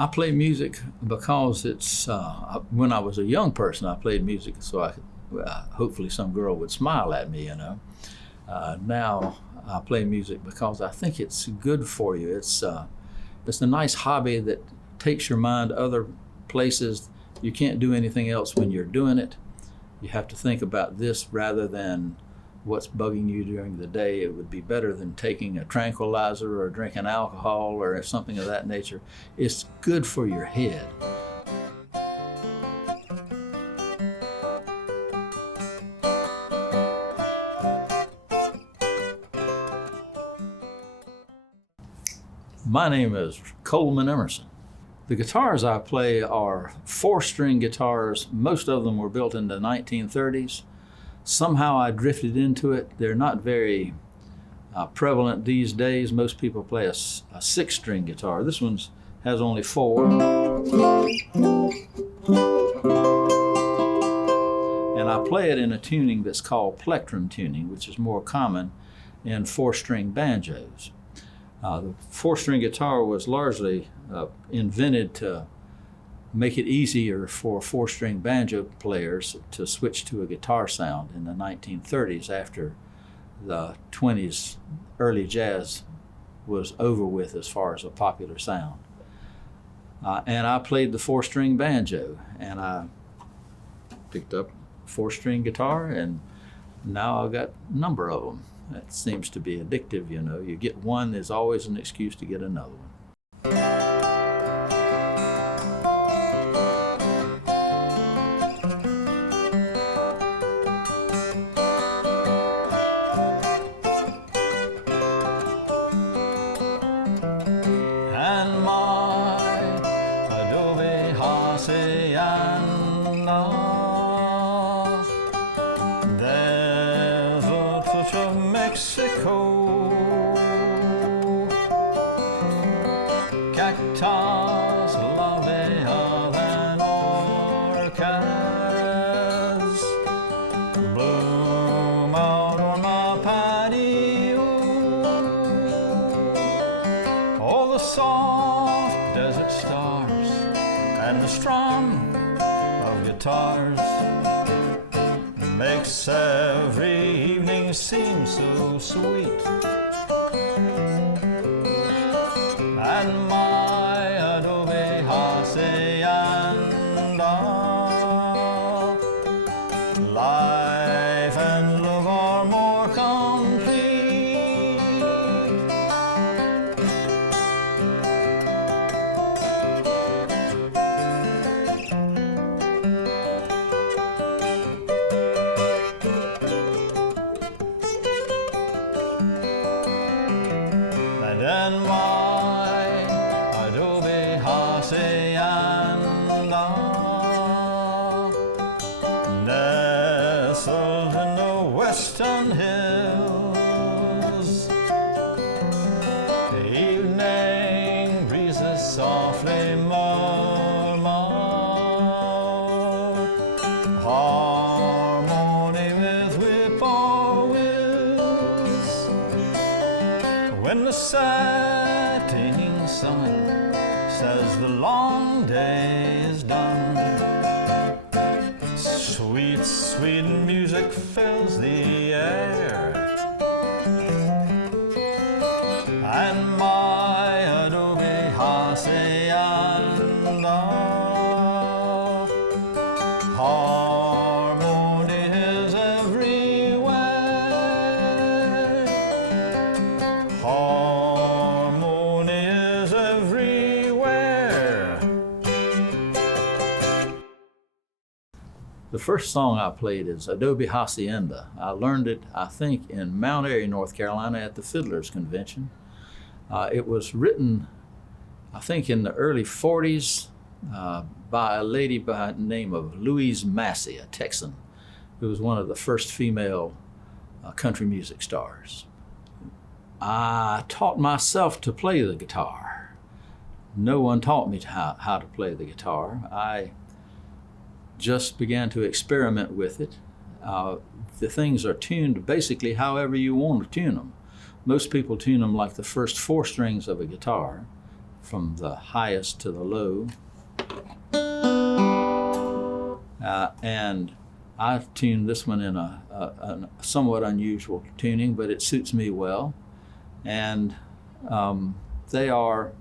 I play music because it's, when I was a young person, I played music so I could, hopefully some girl would smile at me, you know. Now I play music because I think it's good for you. It's a nice hobby that takes your mind other places. You can't do anything else when you're doing it. You have to think about this rather than what's bugging you during the day. It would be better than taking a tranquilizer or drinking alcohol or something of that nature. It's good for your head. My name is Coleman Emerson. The guitars I play are 4-string guitars. Most of them were built in the 1930s. Somehow I drifted into it. They're not very prevalent these days. Most people play a 6-string guitar. This one has only 4. And I play it in a tuning that's called plectrum tuning, which is more common in 4-string banjos. The 4-string guitar was largely invented to make it easier for 4-string banjo players to switch to a guitar sound in the 1930s after the 20s early jazz was over with as far as a popular sound. And I played the 4-string banjo, and I picked up a 4-string guitar, and now I've got a number of them. That seems to be addictive, you know. You get one, there's always an excuse to get another one. And my adobe hacienda, desert touch of Mexico, cactus larvae than orchids bloom out on my patio. All the soft desert stars and the strum of guitars makes every evening seem so sweet. And my adobe hacienda, life and love are more complete. And then my adobe hacienda, nestled in the western hills, the evening breezes softly murmur, harmony with whippoorwills. When the setting sun says the long day is done, sweet, sweet music fills the air, and my adobe hacienda, harmony is everywhere, harmony is everywhere. The first song I played is Adobe Hacienda. I learned it, I think, in Mount Airy, North Carolina at the Fiddlers Convention. It was written, I think, in the early 40s by a lady by the name of Louise Massey, a Texan, who was one of the first female country music stars. I taught myself to play the guitar. No one taught me how to play the guitar. I just began to experiment with it. The things are tuned basically however you want to tune them. Most people tune them like the first 4 strings of a guitar, from the highest to the low. And I've tuned this one in a somewhat unusual tuning, but it suits me well. And they are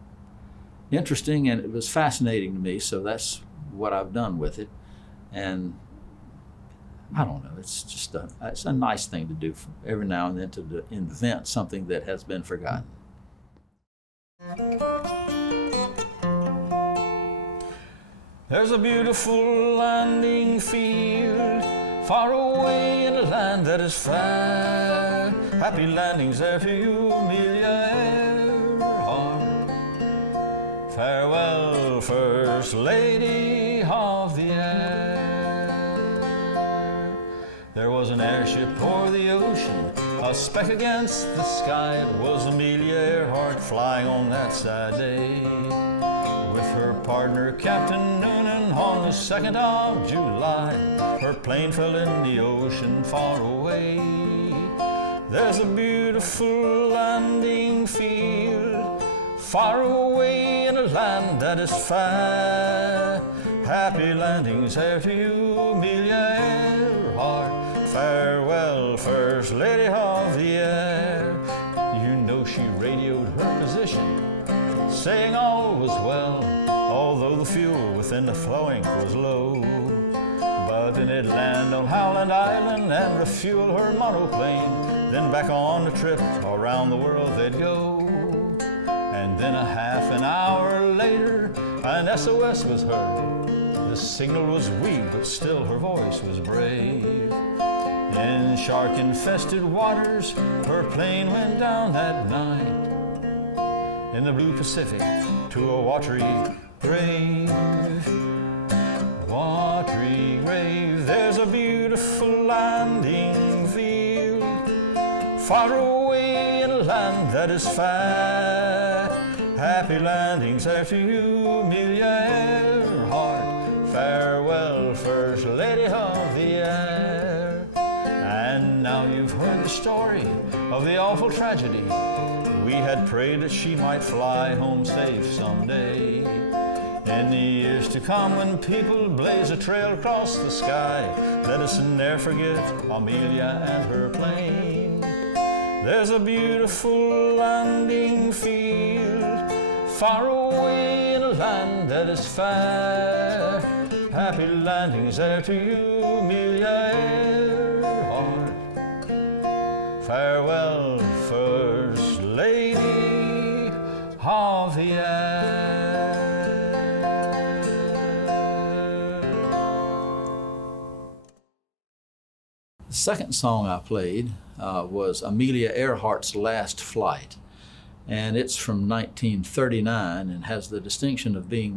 interesting, and it was fascinating to me, so that's what I've done with it. And I don't know, it's just it's a nice thing to do every now and then, to invent something that has been forgotten. There's a beautiful landing field far away in a land that is fair. Happy landings there to you, Amelia Earhart. Farewell, First Lady of the Air. There was an airship o'er the ocean, a speck against the sky. It was Amelia Earhart flying on that sad day, with her partner Captain Noonan on the 2nd of July. Her plane fell in the ocean far away. There's a beautiful landing field far away in a land that is fair. Happy landings there to you, Amelia Earhart. Farewell, First Lady of the Air. You know she radioed her position, saying all was well, although the fuel within the flowing was low. But then it'd land on Howland Island and refuel her monoplane. Then back on the trip around the world they'd go. And then a half an hour later, an SOS was heard. The signal was weak, but still her voice was brave. In shark-infested waters, her plane went down that night, in the blue Pacific, to a watery grave. Watery grave, there's a beautiful landing field far away in a land that is fair. Happy landings there to you, Amelia Earhart. Farewell, First Lady of the Air. And now you've heard the story of the awful tragedy. We had prayed that she might fly home safe someday. In the years to come, when people blaze a trail across the sky, let us ne'er forget Amelia and her plane. There's a beautiful landing field far away in a land that is fair. Happy landings there to you, Amelia Earhart. Farewell, First Lady of the Air. The second song I played was Amelia Earhart's Last Flight, and it's from 1939 and has the distinction of being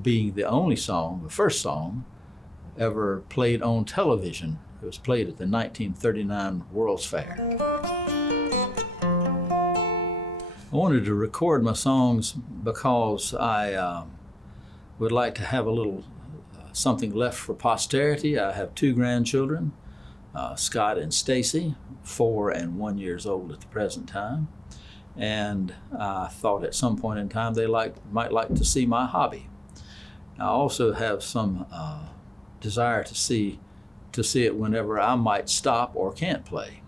being the only song, the first song ever played on television. It was played at the 1939 World's Fair. I wanted to record my songs because I would like to have a little something left for posterity. I have 2 grandchildren, Scott and Stacy, 4 and 1 years old at the present time. And I thought at some point in time they might like to see my hobby. I also have some desire to see it whenever I might stop or can't play.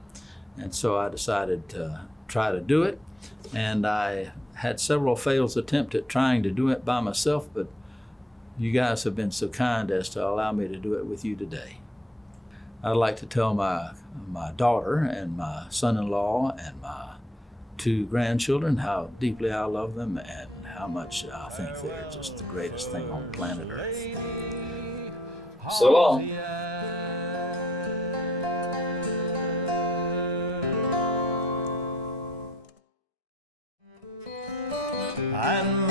And so I decided to try to do it. And I had several failed attempts at trying to do it by myself, but you guys have been so kind as to allow me to do it with you today. I'd like to tell my daughter and my son-in-law and my 2 grandchildren how deeply I love them and how much I think they're just the greatest thing on planet Earth. So long. And